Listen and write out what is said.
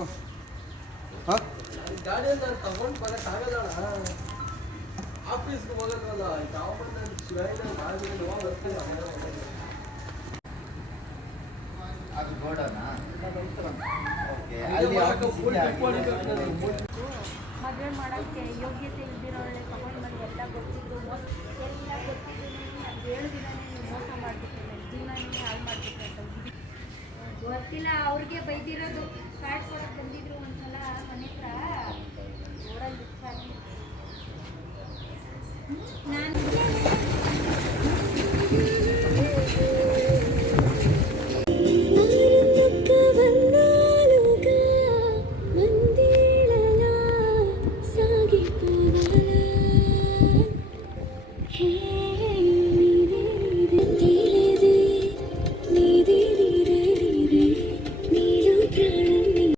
ಹಾಂ ಗಾಡಿಯಲ್ಲಿ ನಾನು ತಗೊಂಡು ಬರೋಕ್ಕಾಗಲ್ಲ ಆಫೀಸ್ಗೆ ಹೋಗೋದಲ್ಲ ಯಾವ ಅದು ಗೋಡನಾ ಮದುವೆ ಮಾಡೋಕ್ಕೆ ಯೋಗ್ಯತೆ ಇಲ್ದಿರೋಳೆ ತಗೊಂಡು ಬಂದು ಎಲ್ಲ ಗೊತ್ತಿದ್ದು ಎಲ್ಲ ಗೊತ್ತಿದ್ದು ಅದು 7 ದಿನ ನೀವು ಮೋಸ ಮಾಡಿಬಿಟ್ಟು ನನ್ನ ಜೀವನನೇ ಹಾಳು ಮಾಡಿಬಿಟ್ಟು ಅಂತ ಗೊತ್ತಿಲ್ಲ. ಅವ್ರಿಗೆ ಬೈದಿರೋದು ಕಾರ್ಡ್ ಕೊಡೋಕೆ ಬಂದಿದ್ರು ಒಂದ್ಸಲ ಮನೆ ಹತ್ರ ರೋಡಲ್ಲಿ ನಾನು